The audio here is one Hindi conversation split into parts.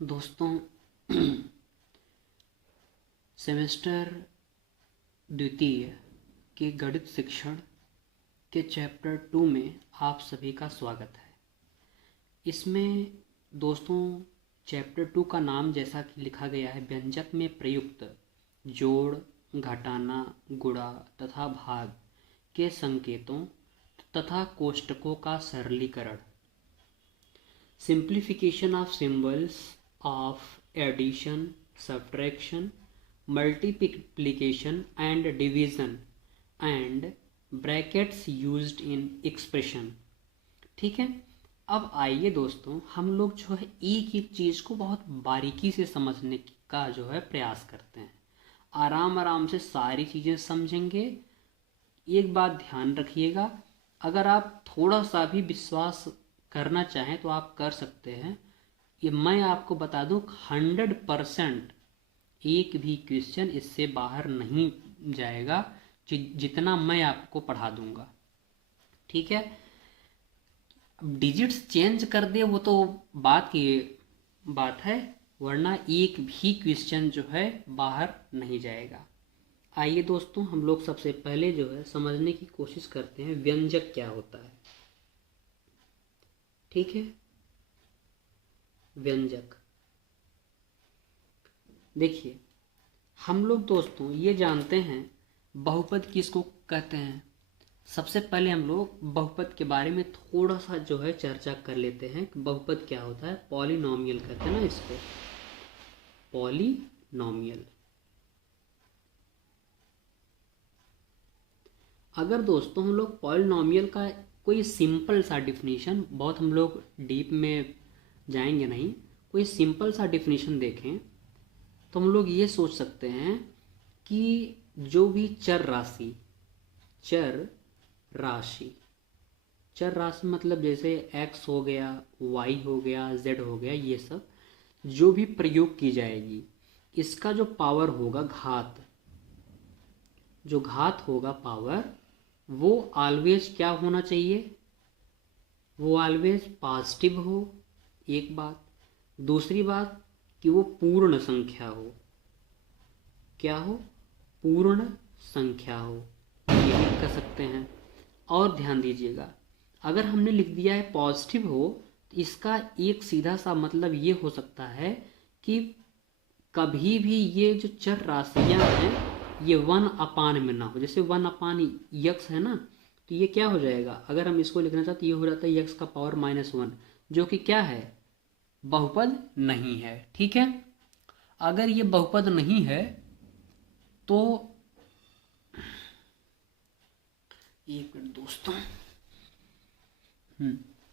दोस्तों, सेमेस्टर द्वितीय के गणित शिक्षण के चैप्टर 2 में आप सभी का स्वागत है। इसमें दोस्तों चैप्टर 2 का नाम जैसा कि लिखा गया है, व्यंजक में प्रयुक्त जोड़, घटाना, गुणा तथा भाग के संकेतों तथा कोष्टकों का सरलीकरण, simplification of symbols of addition, subtraction, multiplication and division and brackets used in expression। ठीक है, अब आइए दोस्तों हम लोग जो है एक एक चीज़ को बहुत बारीकी से समझने का जो है प्रयास करते हैं। आराम आराम से सारी चीज़ें समझेंगे। एक बात ध्यान रखिएगा, अगर आप थोड़ा सा भी विश्वास करना चाहें तो आप कर सकते हैं। ये मैं आपको बता दूं, 100% एक भी क्वेश्चन इससे बाहर नहीं जाएगा जितना मैं आपको पढ़ा दूंगा। ठीक है, अब डिजिट्स चेंज कर दे वो तो बात की बात है, वरना एक भी क्वेश्चन जो है बाहर नहीं जाएगा। आइए दोस्तों हम लोग सबसे पहले जो है समझने की कोशिश करते हैं व्यंजक क्या होता है। ठीक है, व्यंजक देखिए, हम लोग दोस्तों ये जानते हैं बहुपद किसको कहते हैं। सबसे पहले हम लोग बहुपद के बारे में थोड़ा सा जो है चर्चा कर लेते हैं कि बहुपद क्या होता है। पॉलिनोमियल कहते हैं ना इसको, पॉलिनोमियल। अगर दोस्तों हम लोग पॉलिनोमियल का कोई सिंपल सा डिफिनीशन, बहुत हम लोग डीप में जाएंगे नहीं, कोई सिंपल सा डिफिनीशन देखें तो हम लोग ये सोच सकते हैं कि जो भी चर राशि मतलब जैसे x हो गया, y हो गया, z हो गया, ये सब जो भी प्रयोग की जाएगी, इसका जो पावर होगा, घात होगा पावर, वो ऑलवेज क्या होना चाहिए, वो ऑलवेज पॉजिटिव हो। एक बात। दूसरी बात कि वो पूर्ण संख्या हो। क्या हो? पूर्ण संख्या हो, ये भी कह सकते हैं। और ध्यान दीजिएगा, अगर हमने लिख दिया है पॉजिटिव हो तो इसका एक सीधा सा मतलब ये हो सकता है कि कभी भी ये जो चर राशियां हैं ये 1/n में ना हो। जैसे 1/x है ना, तो ये क्या हो जाएगा, अगर हम इसको लिखना चाहते, ये हो जाता है x का पावर -1, जो कि क्या है, बहुपद नहीं है। ठीक है, अगर ये बहुपद नहीं है तो एक मिनट दोस्तों,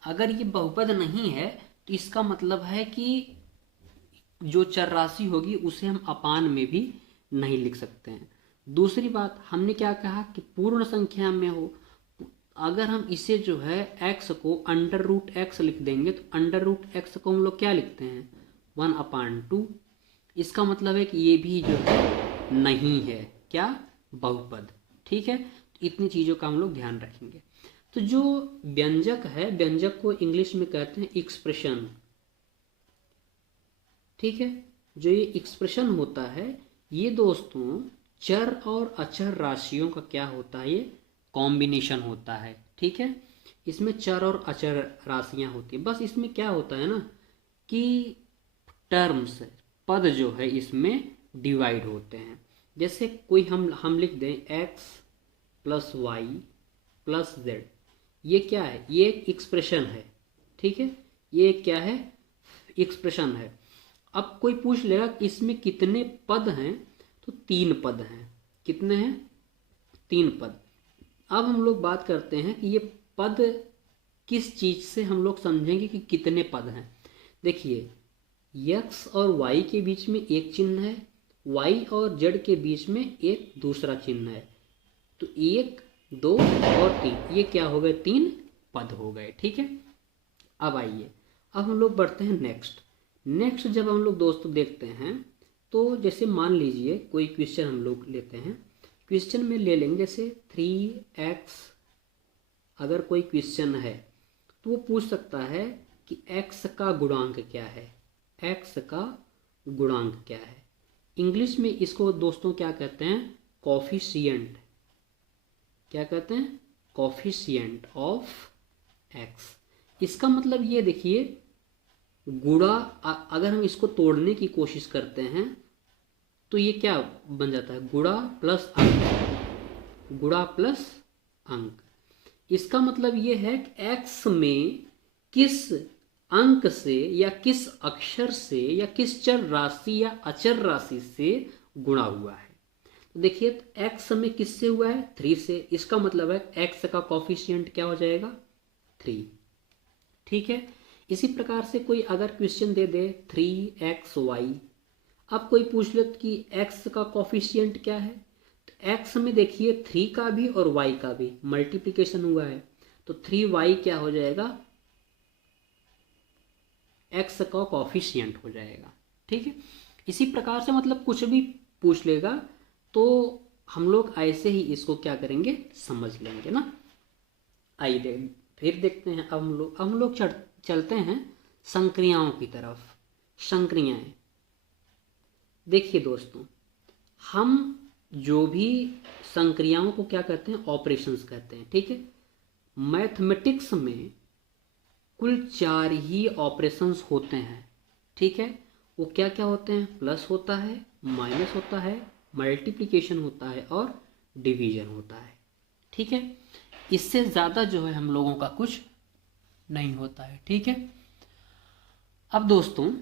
अगर ये बहुपद नहीं है तो इसका मतलब है कि जो चर राशि होगी उसे हम अपान में भी नहीं लिख सकते हैं। दूसरी बात, हमने क्या कहा कि पूर्ण संख्या में हो। अगर हम इसे जो है x को √x लिख देंगे तो √x को हम लोग क्या लिखते हैं, 1/2। इसका मतलब है कि ये भी जो है नहीं है क्या, बहुपद। ठीक है, तो इतनी चीज़ों का हम लोग ध्यान रखेंगे। तो जो व्यंजक है, व्यंजक को इंग्लिश में कहते हैं एक्सप्रेशन। ठीक है, जो ये एक्सप्रेशन होता है ये दोस्तों चर और अचर राशियों का क्या होता है, ये कॉम्बिनेशन होता है। ठीक है, इसमें चर और अचर राशियां होती है। बस इसमें क्या होता है ना कि टर्म्स, पद जो है इसमें डिवाइड होते हैं। जैसे कोई हम लिख दें x + y + z, ये क्या है, ये एक एक्सप्रेशन है। ठीक है, ये क्या है, एक्सप्रेशन है। अब कोई पूछ लेगा कि इसमें कितने पद हैं, तो 3 पद हैं। कितने हैं, 3 पद। अब हम लोग बात करते हैं कि ये पद किस चीज से हम लोग समझेंगे कि कितने पद हैं। देखिए, x और y के बीच में एक चिन्ह है, y और z के बीच में एक दूसरा चिन्ह है, तो 1, 2 और 3, ये क्या हो गए, 3 पद हो गए। ठीक है, अब आइए, अब हम लोग बढ़ते हैं नेक्स्ट जब हम लोग दोस्तों देखते हैं तो जैसे मान लीजिए कोई क्वेश्चन हम लोग लेते हैं, क्वेश्चन में ले लेंगे जैसे 3x। अगर कोई क्वेश्चन है तो वो पूछ सकता है कि x का गुणांक क्या है, x का गुणांक क्या है। इंग्लिश में इसको दोस्तों क्या कहते हैं, कोफिशिएंट। क्या कहते हैं, कोफिशिएंट ऑफ x। इसका मतलब ये देखिए, गुणा अगर हम इसको तोड़ने की कोशिश करते हैं तो ये क्या बन जाता है, गुणा प्लस अंक, गुणा प्लस अंक। इसका मतलब ये है कि x में किस अंक से या किस अक्षर से या किस चर राशि या अचर राशि से गुणा हुआ है। तो देखिए x में किससे हुआ है, 3 से। इसका मतलब है x का कोफिशिएंट क्या हो जाएगा, 3। ठीक है। इसी प्रकार से कोई अगर क्वेश्चन दे दे 3xy, अब कोई पूछ ले कि x का कोफिशिएंट क्या है, तो x में देखिए 3 का भी और y का भी मल्टीप्लिकेशन हुआ है, तो 3y क्या हो जाएगा, x का कोफिशिएंट हो जाएगा। ठीक है। इसी प्रकार से मतलब कुछ भी पूछ लेगा तो हम लोग ऐसे ही इसको क्या करेंगे, समझ लेंगे ना। आइए फिर देखते हैं। अब हम लोग चलते हैं संक्रियाओं की तरफ। संक्रियाएं, देखिए दोस्तों, हम जो भी संक्रियाओं को क्या कहते हैं, ऑपरेशंस कहते हैं। ठीक है। मैथमेटिक्स में कुल 4 ही ऑपरेशंस होते हैं। ठीक है। वो क्या क्या होते हैं, प्लस होता है, माइनस होता है, मल्टीप्लिकेशन होता है और डिवीजन होता है। ठीक है। इससे ज़्यादा जो है हम लोगों का कुछ नहीं होता है। ठीक है। अब दोस्तों,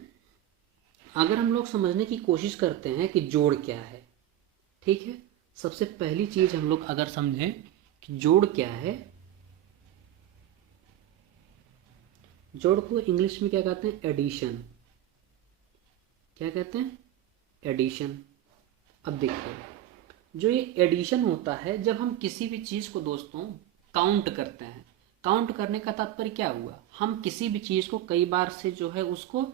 अगर हम लोग समझने की कोशिश करते हैं कि जोड़ क्या है, ठीक है, सबसे पहली चीज हम लोग अगर समझें कि जोड़ क्या है, जोड़ को इंग्लिश में क्या कहते हैं, एडिशन। क्या कहते हैं, एडिशन। अब देखिए, जो ये एडिशन होता है, जब हम किसी भी चीज को दोस्तों काउंट करते हैं, काउंट करने का तात्पर्य क्या हुआ, हम किसी भी चीज को कई बार से जो है उसको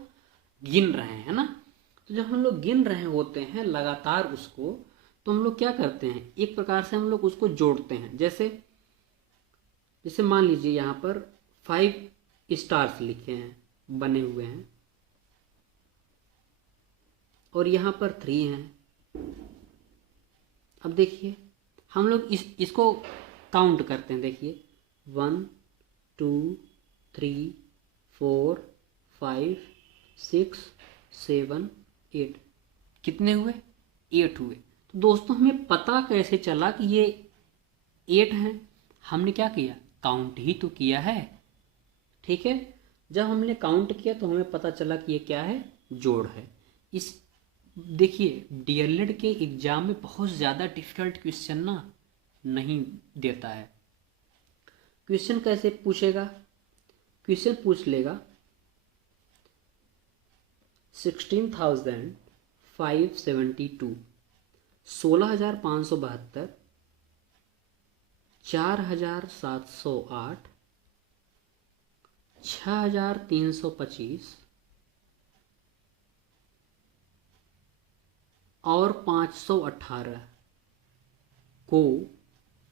गिन रहे हैं ना। तो जब हम लोग गिन रहे होते हैं लगातार उसको, तो हम लोग क्या करते हैं, एक प्रकार से हम लोग उसको जोड़ते हैं। जैसे जैसे मान लीजिए यहाँ पर 5 स्टार्स लिखे हैं, बने हुए हैं, और यहाँ पर 3 हैं। अब देखिए हम लोग इसको काउंट करते हैं। देखिए 1 2 3 4 5 6 7 8, कितने हुए, 8 हुए। तो दोस्तों हमें पता कैसे चला कि ये 8 हैं, हमने क्या किया, काउंट ही तो किया है। ठीक है। जब हमने काउंट किया तो हमें पता चला कि ये क्या है, जोड़ है। इस देखिए डीएलएड के एग्जाम में बहुत ज़्यादा डिफिकल्ट क्वेश्चन ना नहीं देता है। क्वेश्चन कैसे पूछेगा, क्वेश्चन पूछ लेगा 16,572, 16,572, 4,708, 6,325 और 518 को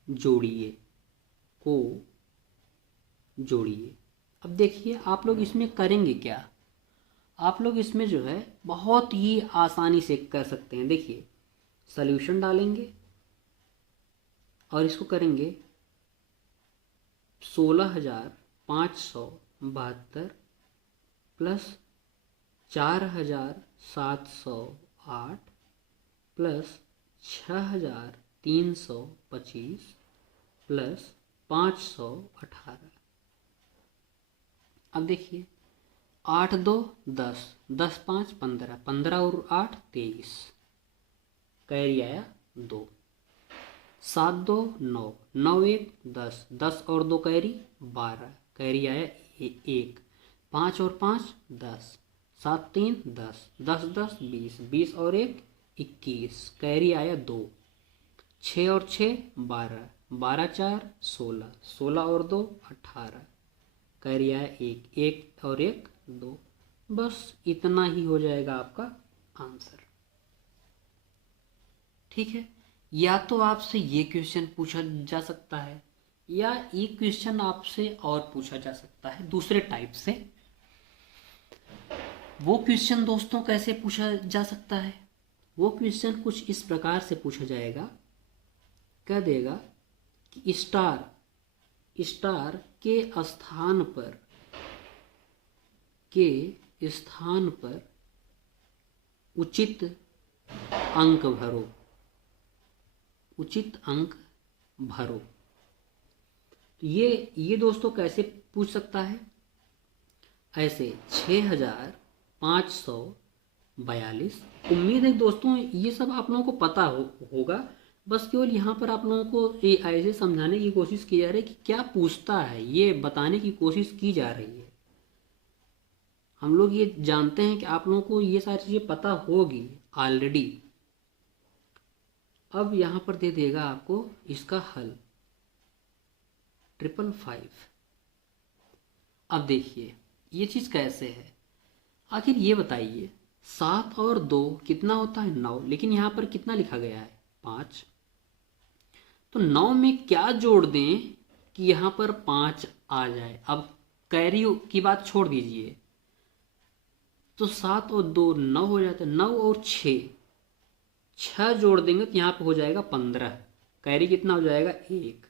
जोड़िए, को जोड़िए। अब देखिए आप लोग इसमें करेंगे क्या, आप लोग इसमें जो है बहुत ही आसानी से कर सकते हैं। देखिए सॉल्यूशन डालेंगे और इसको करेंगे 16,572 प्लस 4,708 प्लस 6,325 प्लस 518। अब देखिए 8 2 10, 10 5 15, 15 और 8 23, कैरी आया 2, 7 2 9, 9 1 10, 10 और 2 कैरी 12, कैरी आया 1, 5 और 5 10, 7 3 10, 10 10 20, 20 और 1 21, कैरी आया 2, 6 और 6 12, 12 4 16, 16 और 2 18, कैरी आया 1, 1 और 1 2। बस इतना ही हो जाएगा आपका आंसर। ठीक है। या तो आपसे ये क्वेश्चन पूछा जा सकता है, या एक क्वेश्चन आपसे और पूछा जा सकता है दूसरे टाइप से। वो क्वेश्चन दोस्तों कैसे पूछा जा सकता है? वो क्वेश्चन कुछ इस प्रकार से पूछा जाएगा, कह देगा कि स्टार स्टार के स्थान पर उचित अंक भरो, उचित अंक भरो। तो ये दोस्तों कैसे पूछ सकता है? ऐसे 6542। उम्मीद है दोस्तों ये सब आप लोगों को पता होगा, बस केवल यहाँ पर आप लोगों को ये ऐसे समझाने की कोशिश की जा रही है कि क्या पूछता है, ये बताने की कोशिश की जा रही है। हम लोग ये जानते हैं कि आप लोगों को ये सारी चीज़ें पता होगी ऑलरेडी। अब यहाँ पर दे देगा आपको इसका हल 555। अब देखिए ये चीज़ कैसे है, आखिर ये बताइए 7 और 2 कितना होता है? 9। लेकिन यहाँ पर कितना लिखा गया है? 5। तो 9 में क्या जोड़ दें कि यहाँ पर 5 आ जाए? अब कैरी की बात छोड़ दीजिए, तो 7 और 2 9 हो जाता है। 9 और 6 जोड़ देंगे तो यहाँ पर हो जाएगा 15। कैरी कितना हो जाएगा? 1।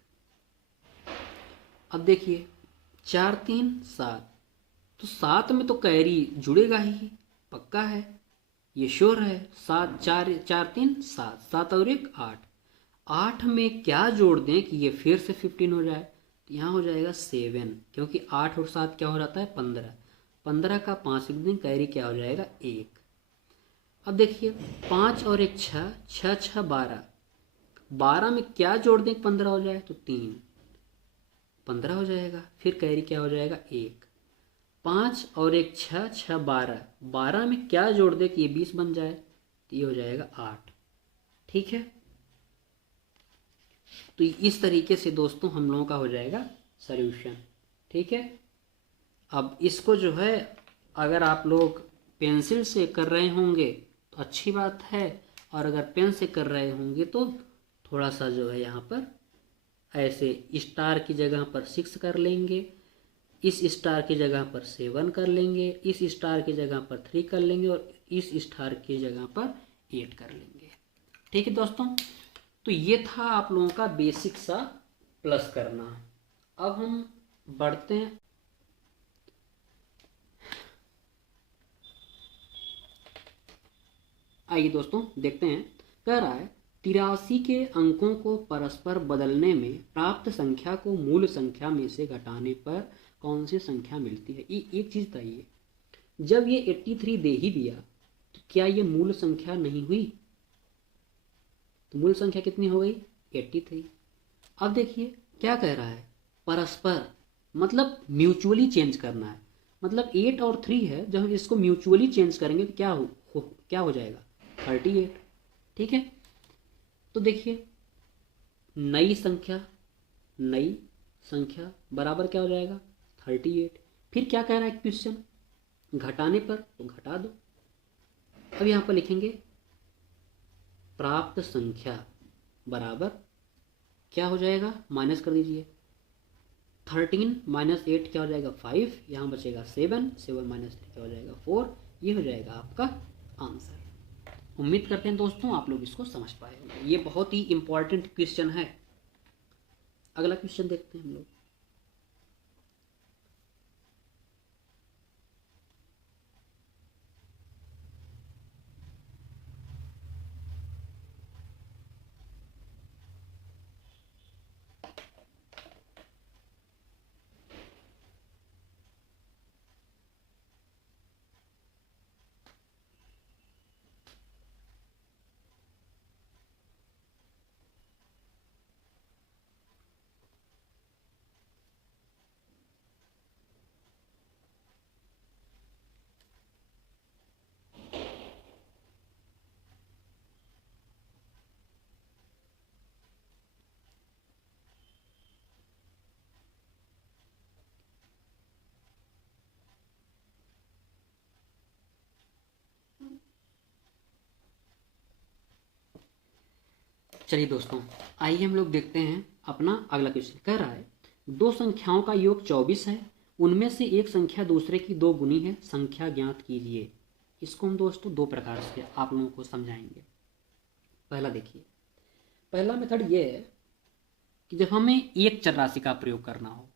अब देखिए 4 3 7, तो 7 में तो कैरी जुड़ेगा ही, पक्का है, ये श्योर है। 7 4 4 3 7, 7 और 1 8। 8 में क्या जोड़ दें कि ये फिर से 15 हो जाए? तो यहाँ हो जाएगा 7, क्योंकि 8 और 7 क्या हो जाता है? 15। 15 का 5 लिख दें, कैरी क्या हो जाएगा? 1। अब देखिए 5 और 1 6, 6 6 12। 12 में क्या जोड़ दें 15 हो जाए? तो 3, 15 हो जाएगा। फिर कैरी क्या हो जाएगा? 1। 5 और 1 6, 6 12। 12 में क्या जोड़ दे कि ये 20 बन जाए? तो ये हो जाएगा 8। ठीक है, तो इस तरीके से दोस्तों हम लोगों का हो जाएगा सॉल्यूशन। ठीक है, अब इसको जो है अगर आप लोग पेंसिल से कर रहे होंगे तो अच्छी बात है, और अगर पेन से कर रहे होंगे तो थोड़ा सा जो है यहाँ पर ऐसे स्टार की जगह पर 6 कर लेंगे, इस स्टार की जगह पर 7 कर लेंगे, इस स्टार की जगह पर 3 कर लेंगे, और इस स्टार की जगह पर 8 कर लेंगे। ठीक है दोस्तों, तो ये था आप लोगों का बेसिक सा प्लस करना। अब हम बढ़ते हैं आइए दोस्तों देखते हैं। कह रहा है 83 के अंकों को परस्पर बदलने में प्राप्त संख्या को मूल संख्या में से घटाने पर कौन सी संख्या मिलती है? ये एक चीज़ बताइए, जब ये 83 दे ही दिया तो क्या ये मूल संख्या नहीं हुई? तो मूल संख्या कितनी हो गई? 83। अब देखिए क्या कह रहा है, परस्पर मतलब म्यूचुअली चेंज करना है। मतलब 8 और 3 है, जब हम इसको म्यूचुअली चेंज करेंगे तो क्या हो जाएगा? 38। ठीक है, तो देखिए नई संख्या बराबर क्या हो जाएगा? 38। फिर क्या कह रहा है क्वेश्चन? घटाने पर, तो घटा दो। अब यहाँ पर लिखेंगे प्राप्त संख्या बराबर क्या हो जाएगा? माइनस कर दीजिए। 13 माइनस 8 क्या हो जाएगा? 5। यहाँ बचेगा 7, 7 माइनस 3 क्या हो जाएगा? 4। ये हो जाएगा आपका आंसर। उम्मीद करते हैं दोस्तों आप लोग इसको समझ पाए होंगे। ये बहुत ही इंपॉर्टेंट क्वेश्चन है। अगला क्वेश्चन देखते हैं हम लोग। चलिए दोस्तों आइए हम लोग देखते हैं अपना अगला क्वेश्चन। कह रहा है दो संख्याओं का योग 24 है, उनमें से एक संख्या दूसरे की 2 गुनी है, संख्या ज्ञात कीजिए। इसको हम दोस्तों दो प्रकार से आप लोगों को समझाएंगे। पहला देखिए, पहला मेथड ये है कि जब हमें एक चर राशि का प्रयोग करना हो,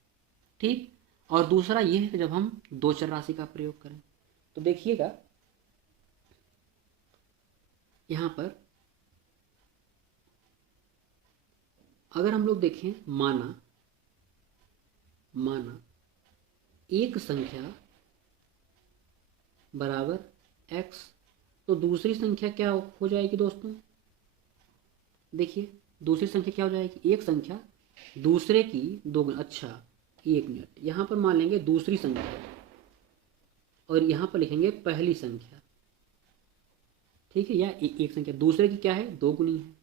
ठीक, और दूसरा ये है कि जब हम दो चर राशि का प्रयोग करें। तो देखिएगा यहाँ पर अगर हम लोग देखें, माना एक संख्या बराबर x, तो दूसरी संख्या क्या हो जाएगी दोस्तों? देखिए दूसरी संख्या क्या हो जाएगी? एक संख्या दूसरे की दोगुनी। अच्छा एक मिनट, यहाँ पर मान लेंगे दूसरी संख्या और यहाँ पर लिखेंगे पहली संख्या, ठीक है, या एक संख्या दूसरे की क्या है? दोगुनी है।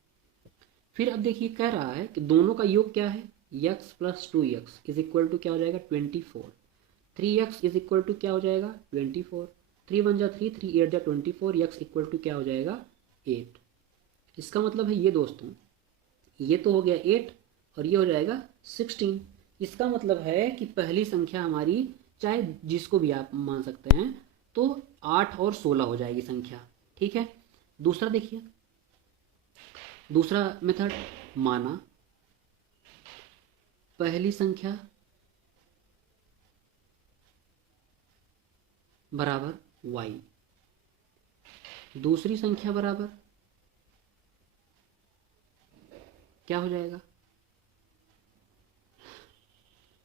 फिर अब देखिए कह रहा है कि दोनों का योग क्या है? x plus 2x is equal to क्या हो जाएगा? 24। 3x इज इक्वल टू क्या हो जाएगा? 24। 3 1 जा 3, 3 8 जा 24, x इक्वल टू क्या हो जाएगा? 8। इसका मतलब है ये दोस्तों, ये तो हो गया 8 और ये हो जाएगा 16। इसका मतलब है कि पहली संख्या हमारी, चाहे जिसको भी आप मान सकते हैं, तो 8 और 16 हो जाएगी संख्या, ठीक है। दूसरा देखिए, दूसरा मेथड, माना पहली संख्या बराबर y, दूसरी संख्या बराबर क्या हो जाएगा?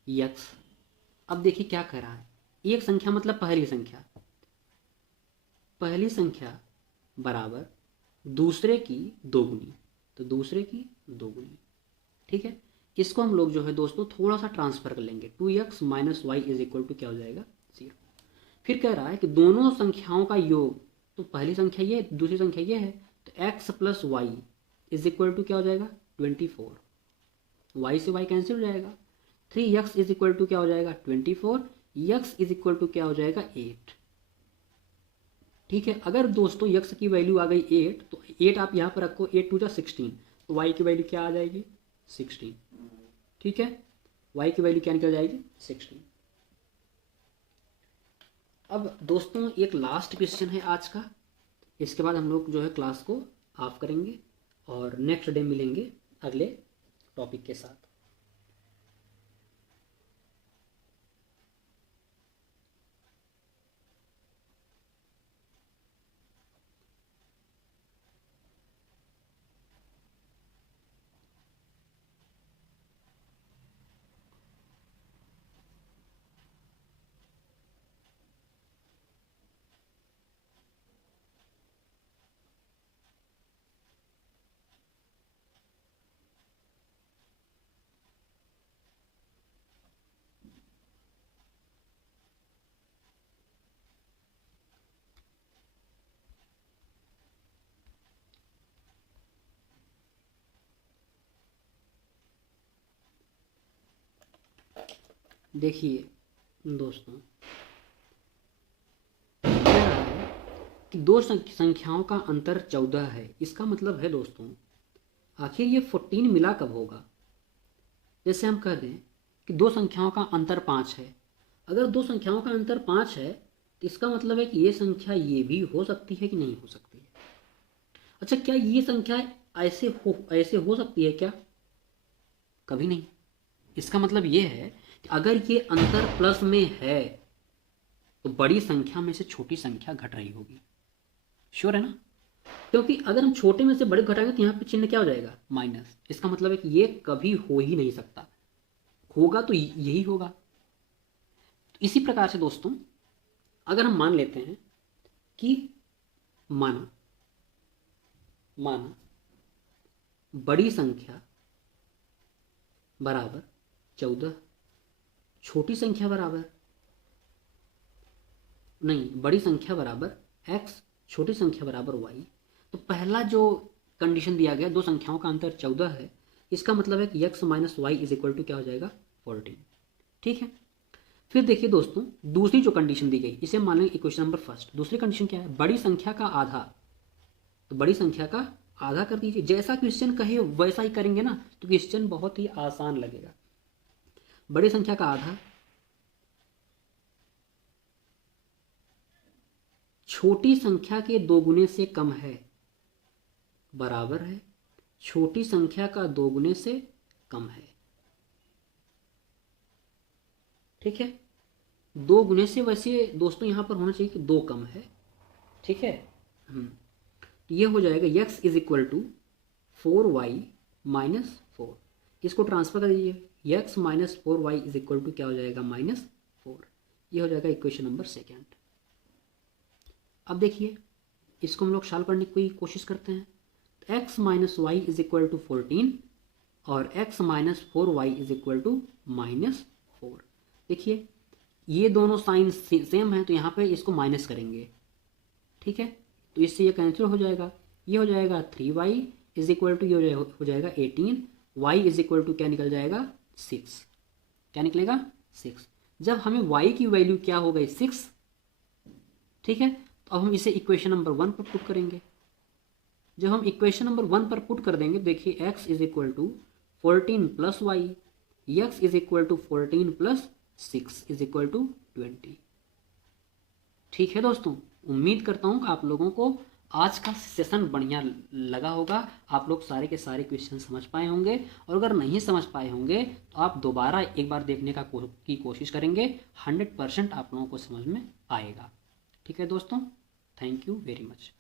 x। अब देखिए क्या कह रहा है, एक संख्या मतलब पहली संख्या बराबर दूसरे की दोगुनी, तो दूसरे की दोगुनी, ठीक है। इसको हम लोग जो है दोस्तों थोड़ा सा ट्रांसफर कर लेंगे, 2x minus y is equal to क्या हो जाएगा? 0। फिर कह रहा है कि दोनों संख्याओं का योग, तो पहली संख्या ये, दूसरी संख्या ये है, तो x plus y is equal to क्या हो जाएगा? 24। y से y कैंसिल हो जाएगा। 3x इज इक्वल टू क्या हो जाएगा? 24। x इज इक्वल टू क्या हो जाएगा? 8, ठीक है। अगर दोस्तों x की वैल्यू आ गई 8, तो 8 आप यहाँ पर रखो, 8 2 जा 16, तो y की वैल्यू क्या आ जाएगी? 16, ठीक है। y की वैल्यू क्या निकल जाएगी? 16। अब दोस्तों एक लास्ट क्वेश्चन है आज का, इसके बाद हम लोग जो है क्लास को ऑफ करेंगे और नेक्स्ट डे मिलेंगे अगले टॉपिक के साथ। देखिए दोस्तों, कह रहा है कि दो संख्याओं का अंतर 14 है। इसका मतलब है दोस्तों, आखिर ये 14 मिला कब होगा? जैसे हम कह दें कि दो संख्याओं का अंतर 5 है। अगर दो संख्याओं का अंतर 5 है तो इसका मतलब है कि ये संख्या ये भी हो सकती है कि नहीं हो सकती है। अच्छा, क्या ये संख्या ऐसे हो सकती है क्या? कभी नहीं। इसका मतलब ये है कि अगर ये अंतर प्लस में है तो बड़ी संख्या में से छोटी संख्या घट रही होगी। श्योर है ना? क्योंकि अगर हम छोटे में से बड़े घटाएंगे तो यहाँ पे चिन्ह क्या हो जाएगा? माइनस। इसका मतलब है कि ये कभी हो ही नहीं सकता, होगा तो यही होगा। तो इसी प्रकार से दोस्तों, अगर हम मान लेते हैं कि माना बड़ी संख्या बराबर 14, छोटी संख्या बराबर नहीं, बड़ी संख्या बराबर x, छोटी संख्या बराबर y। तो पहला जो कंडीशन दिया गया, दो संख्याओं का अंतर 14 है, इसका मतलब है कि x minus y is equal to क्या हो जाएगा? 14, ठीक है। फिर देखिए दोस्तों, दूसरी जो कंडीशन दी गई, इसे मान लेंगे इक्वेशन नंबर फर्स्ट। दूसरी कंडीशन क्या है? बड़ी संख्या का आधा, तो बड़ी संख्या का आधा कर दीजिए। जैसा क्वेश्चन कहे वैसा ही करेंगे ना, तो क्वेश्चन बहुत ही आसान लगेगा। बड़ी संख्या का आधा छोटी संख्या के दोगुने से कम है, बराबर है छोटी संख्या का दोगुने से कम है। ठीक है, दो गुने से वैसे दोस्तों यहाँ पर होना चाहिए कि दो कम है। ठीक है, तो ये हो जाएगा x is equal to 4y minus 4। इसको ट्रांसफर कर दीजिए, x minus 4y is equal to क्या हो जाएगा, -4। ये हो जाएगा इक्वेशन नंबर सेकेंड। अब देखिए इसको हम लोग सॉल्व करने की कोशिश करते हैं। तो x minus y is equal to 14 और x minus 4y is equal to -4। देखिए ये दोनों साइन सेम है तो यहाँ पे इसको माइनस करेंगे। ठीक है, तो इससे ये कैंसिल हो जाएगा। ये हो जाएगा 3y इज इक्वल टू ये हो जाएगा 18, y इज इक्वल टू क्या निकल जाएगा 6। क्या निकलेगा 6। जब हमें y की वैल्यू क्या हो गई 6। ठीक है, तो अब हम इसे इक्वेशन नंबर 1 पर पुट करेंगे। जब हम इक्वेशन नंबर 1 पर पुट कर देंगे, देखिए x is equal to 14 plus y, x is equal to 14 plus 6 is equal to 20। ठीक है दोस्तों, उम्मीद करता हूँ कि आप लोगों को आज का सेशन बढ़िया लगा होगा। आप लोग सारे के सारे क्वेश्चन समझ पाए होंगे, और अगर नहीं समझ पाए होंगे तो आप दोबारा एक बार देखने की कोशिश करेंगे। 100% आप लोगों को समझ में आएगा। ठीक है दोस्तों, थैंक यू वेरी मच।